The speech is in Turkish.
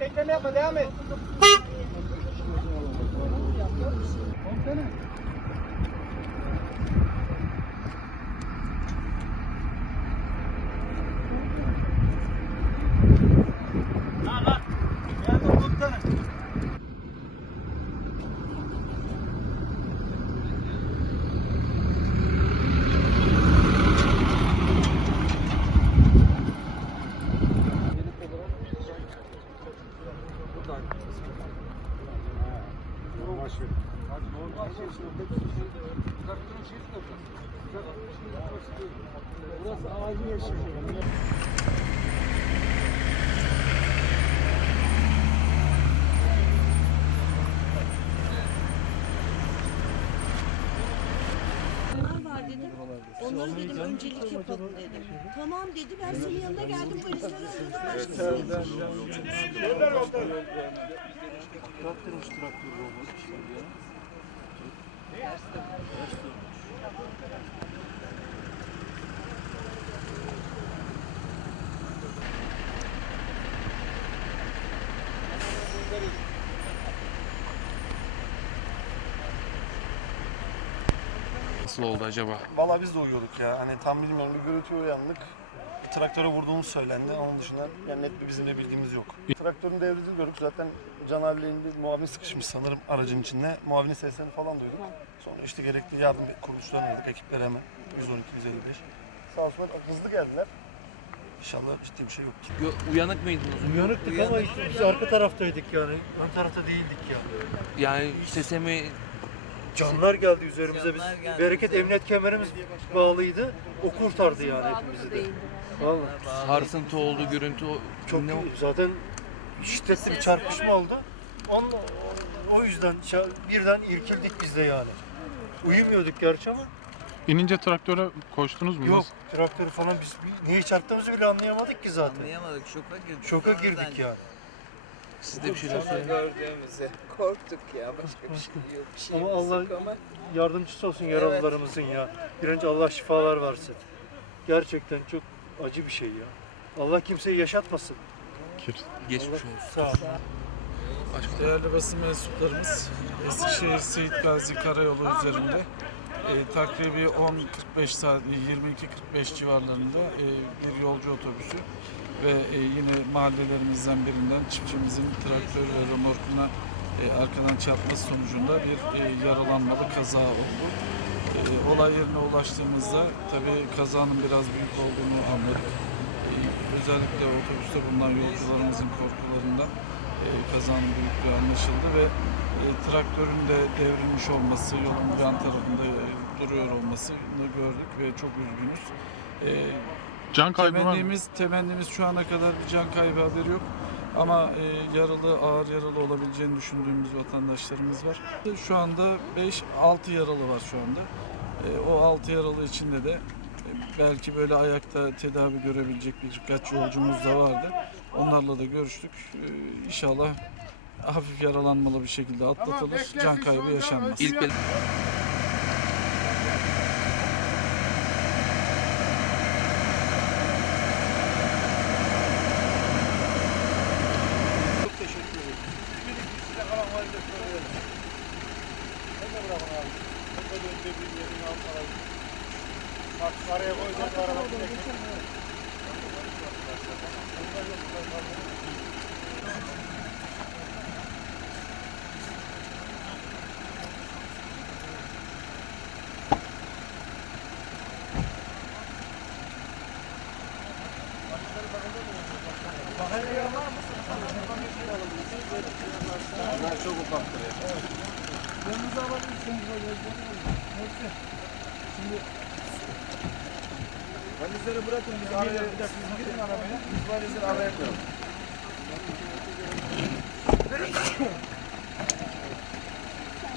Bekleme yapma, devam et. Lan Burası ağacı yaşıyor. Onlar var dedim. Onları dedim öncelik yapalım dedim. Tamam dedi. Ben senin yanına geldim. Polisler aldı. Başkasını Nasıl oldu acaba? Valla biz de uyuyorduk ya. Hani tam bilmiyorum bir gürültüye uyandık. Bir traktöre vurduğumuz söylendi. Onun dışında yani net bir bizim de bilgimiz yok. Traktörün devrildiğini gördük. Zaten Can abiyle indi. Muavin sıkışmış sanırım aracın içinde. Muavinin seslerini falan duyduk. Sonra işte gerekli yardım kuruluşlarını aradık. Ekipler hemen. 112, 155. Sağ olsun hızlı geldiler. İnşallah ciddi bir şey yok. Yo- Uyanık mıydınız? Uyanıktık ama işte biz arka taraftaydık yani. Ön tarafta değildik yani. Yani sesemi Canlar geldi üzerimize biz. Bereket emniyet kemerimiz bağlıydı. O kurtardı yani hepimizi de. Vallahi sarsıntı oldu, görüntü o- çok ne- zaten şiddetli bir çarpışma oldu. Onun, o yüzden birden irkildik biz de yani. Uyumuyorduk gerçi ama İnince traktöre koştunuz mu? yok Nasıl? traktörü falan biz niye çarptığımızı bile anlayamadık ki zaten. Anlayamadık, şoka girdik. Şoka girdik yani. Siz de bir şeyler söyleyin. gördüğümüzde korktuk ya başka bir şey yok. Bir şey Ama Allah ama yardımcısı olsun yaralılarımızın ya. Bir önce Allah şifalar versin. Gerçekten çok acı bir şey ya. Allah kimseyi yaşatmasın. Geçmiş olsun. Sağ ol. Başka Değerli basın mensuplarımız, Eskişehir Seyit Gazi Karayolu üzerinde e, takribi 10-45 saat, 22-45 civarlarında e, bir yolcu otobüsü ve e, yine mahallelerimizden birinden çiftçimizin traktör ve remorkuna e, arkadan çarpması sonucunda bir e, yaralanmalı kaza oldu. E, olay yerine ulaştığımızda tabii kazanın biraz büyük olduğunu anladık. E, özellikle otobüste bulunan yolcularımızın korkularından e, kazanın büyüklüğü anlaşıldı ve e, traktörün de devrilmiş olması, yolun yan tarafında e, duruyor olmasını gördük ve çok üzgünüz. E, Can kaybı var mı? temennimiz, temennimiz şu ana kadar bir can kaybı haberi yok. Ama e, yaralı, ağır yaralı olabileceğini düşündüğümüz vatandaşlarımız var. Şu anda 5-6 yaralı var şu anda. E, o 6 yaralı içinde de e, belki böyle ayakta tedavi görebilecek birkaç yolcumuz da vardı. Onlarla da görüştük. E, inşallah hafif yaralanmalı bir şekilde atlatılır. Can kaybı yaşanmaz. ilk bel- Çok teşekkür ederim. Bir de size kalan validasyonu verelim. Ben de bırakın abi. Ben de döndürdüğüm yerini al parayı. Bak araya koyacağız araba. Valizleri bırakın biz araya siz gidin arabaya. Biz valizleri araya koyalım.